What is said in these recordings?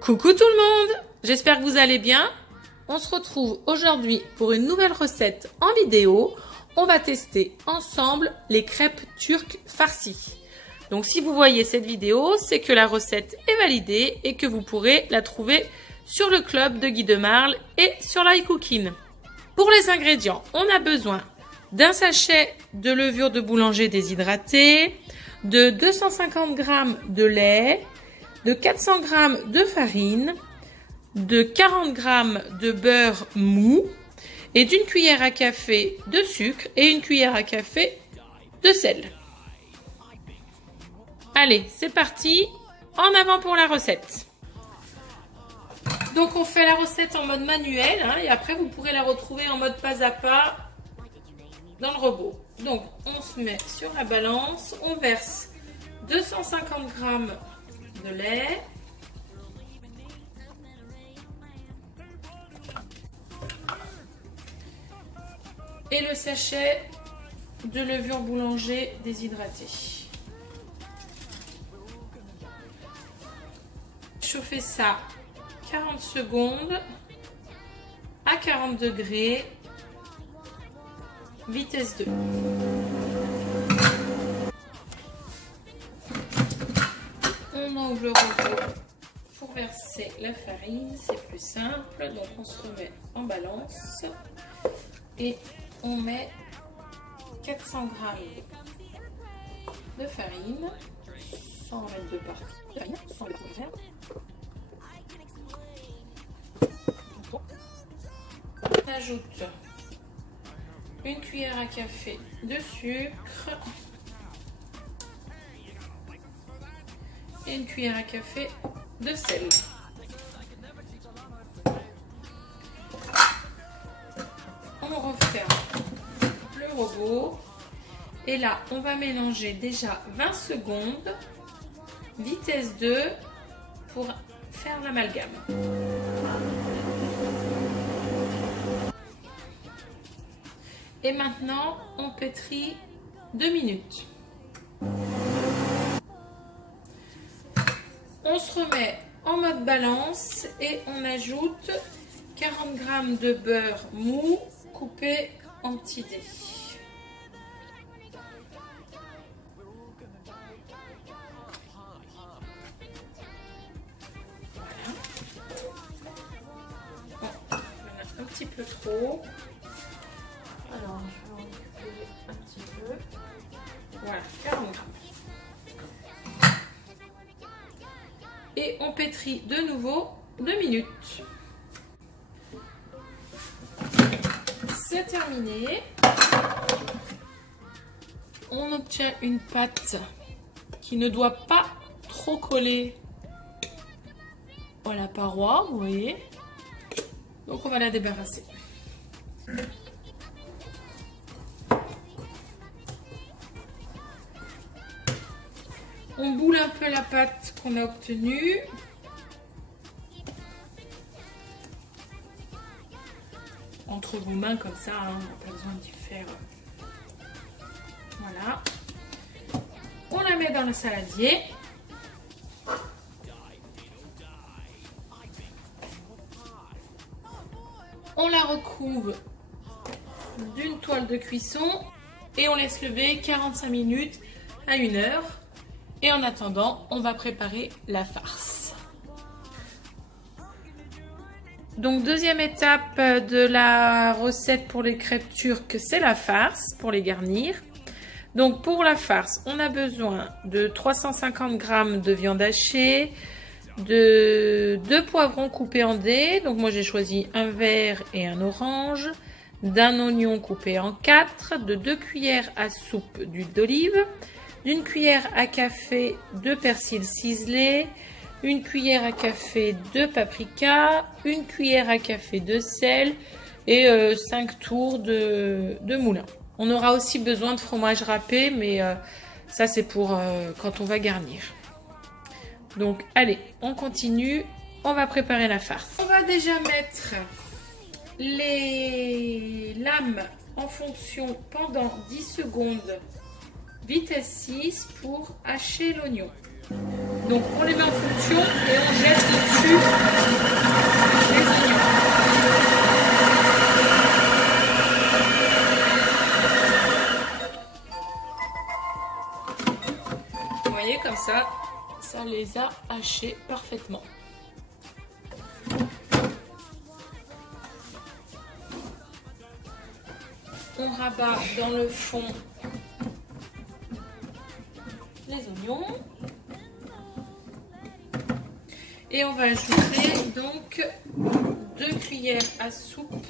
Coucou tout le monde, j'espère que vous allez bien. On se retrouve aujourd'hui pour une nouvelle recette en vidéo. On va tester ensemble les crêpes turques farcies. Donc si vous voyez cette vidéo, c'est que la recette est validée et que vous pourrez la trouver sur le club de Guy de Marle et sur l'iCooking. Pour les ingrédients, on a besoin d'un sachet de levure de boulanger déshydratée, de 250 g de lait, de 400 g de farine, de 40 g de beurre mou et d'une cuillère à café de sucre et une cuillère à café de sel. Allez, c'est parti, en avant pour la recette. Donc on fait la recette en mode manuel et après vous pourrez la retrouver en mode pas à pas dans le robot. Donc on se met sur la balance, on verse 250 g de lait, et le sachet de levure boulanger déshydratée. Chauffer ça 40 secondes à 40 degrés, vitesse 2. On ouvre le robot pour verser la farine, c'est plus simple. Donc on se remet en balance et on met 400 g de farine, sans en mettre de partout, sans le faire. On ajoute une cuillère à café de sucre et une cuillère à café de sel. On referme le robot et là on va mélanger déjà 20 secondes, vitesse 2 pour faire l'amalgame. Et maintenant on pétrit 2 minutes. On se remet en mode balance et on ajoute 40 g de beurre mou coupé en petits dés. Voilà. Bon, un petit peu trop. Alors, je vais en récupérer un petit peu. Voilà, 40 g. Et on pétrit de nouveau 2 minutes. C'est terminé. On obtient une pâte qui ne doit pas trop coller à la paroi, vous voyez. Donc on va la débarrasser. On boule un peu la pâte qu'on a obtenue. Entre vos mains comme ça, on n'a pas besoin d'y faire. Voilà. On la met dans le saladier. On la recouvre d'une toile de cuisson et on laisse lever 45 minutes à 1 heure. Et en attendant, on va préparer la farce. Donc deuxième étape de la recette pour les crêpes turques, c'est la farce pour les garnir. Donc pour la farce, on a besoin de 350 g de viande hachée, de 2 poivrons coupés en dés. Donc moi j'ai choisi un vert et un orange, d'un oignon coupé en 4, de 2 cuillères à soupe d'huile d'olive, d'une cuillère à café de persil ciselé, une cuillère à café de paprika, une cuillère à café de sel et 5 tours de moulin. On aura aussi besoin de fromage râpé, mais ça c'est pour quand on va garnir. Donc allez, on continue, on va préparer la farce. On va déjà mettre les lames en fonction pendant 10 secondes. Vitesse 6 pour hacher l'oignon. Donc on les met en fonction et on jette dessus les oignons. Vous voyez, comme ça les a hachés parfaitement. On rabat dans le fond les oignons. Et on va ajouter donc 2 cuillères à soupe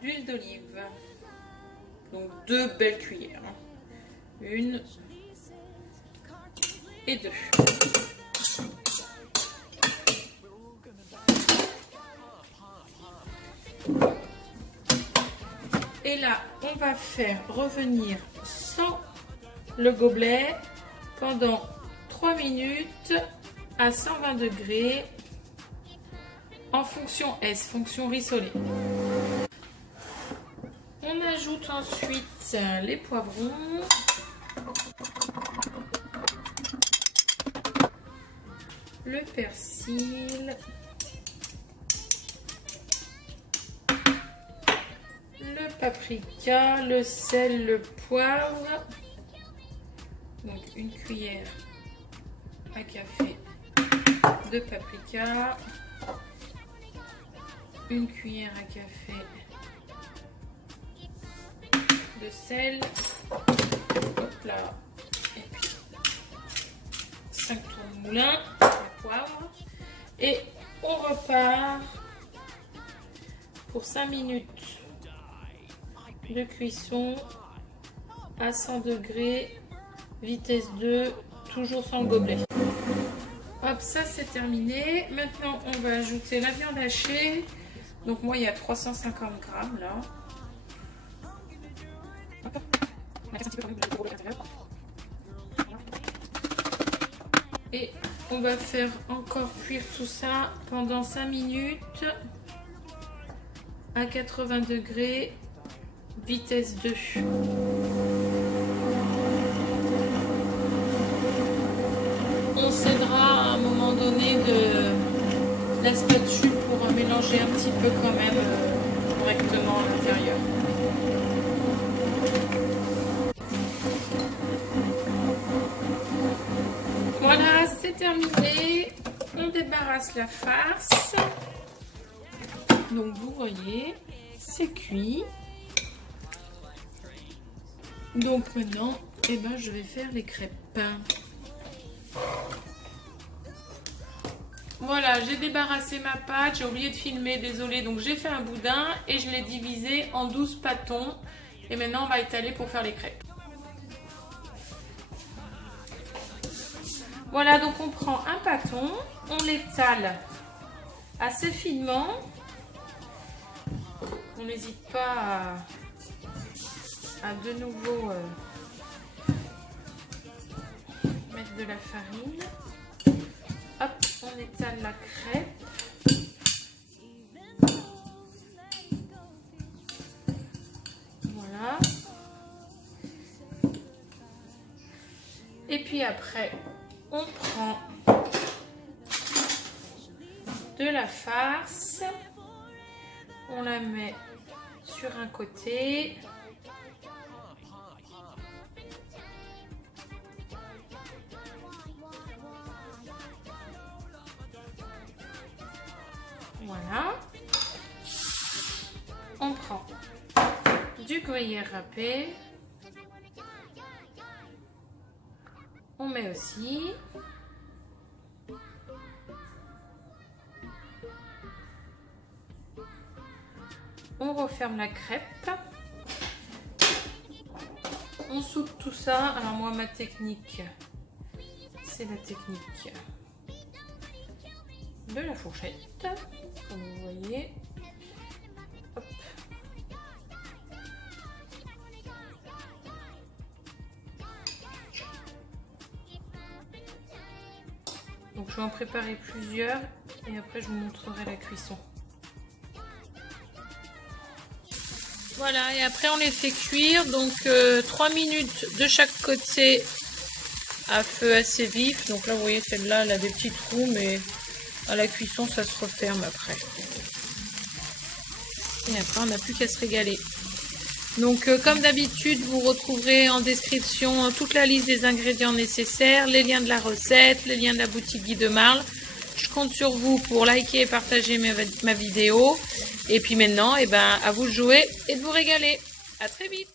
d'huile d'olive. Donc 2 belles cuillères. 1 et 2. Et là, on va faire revenir sans le gobelet pendant 3 minutes à 120 degrés en fonction S, fonction rissolée. On ajoute ensuite les poivrons, le persil, le paprika, le sel, le poivre, donc 1 cuillère à café de paprika, 1 cuillère à café de sel, hop là, et puis 5 tours de moulin de poivre, et on repart pour 5 minutes de cuisson à 100 degrés, vitesse 2, toujours sans le gobelet. Hop, ça c'est terminé. Maintenant on va ajouter la viande hachée. Donc moi il y a 350 grammes là. Et on va faire encore cuire tout ça pendant 5 minutes à 80 degrés, vitesse 2. On s'aidera à un moment donné de la spatule pour mélanger un petit peu quand même correctement à l'intérieur. Voilà, c'est terminé. On débarrasse la farce. Donc vous voyez, c'est cuit. Donc maintenant, eh ben, je vais faire les crêpes. Voilà, j'ai débarrassé ma pâte, j'ai oublié de filmer, désolé. Donc j'ai fait un boudin et je l'ai divisé en 12 pâtons. Et maintenant on va étaler pour faire les crêpes. Voilà, donc on prend un pâton, on l'étale assez finement. On n'hésite pas à de nouveau mettre de la farine. Hop, on étale la crêpe. Voilà. Et puis après, on prend de la farce. On la met sur un côté. Voilà. On prend du gruyère râpé. On met aussi. On referme la crêpe. On soude tout ça. Alors moi, ma technique, c'est la technique de la fourchette, comme vous voyez. Hop. Donc je vais en préparer plusieurs et après je vous montrerai la cuisson. Voilà, et après on les fait cuire, donc 3 minutes de chaque côté à feu assez vif. Donc là, vous voyez, celle-là, elle a des petits trous, mais à la cuisson, ça se referme après. Et après, on n'a plus qu'à se régaler. Donc, comme d'habitude, vous retrouverez en description toute la liste des ingrédients nécessaires, les liens de la recette, les liens de la boutique Guy de Marle. Je compte sur vous pour liker et partager ma vidéo. Et puis maintenant, à vous de jouer et de vous régaler. À très vite!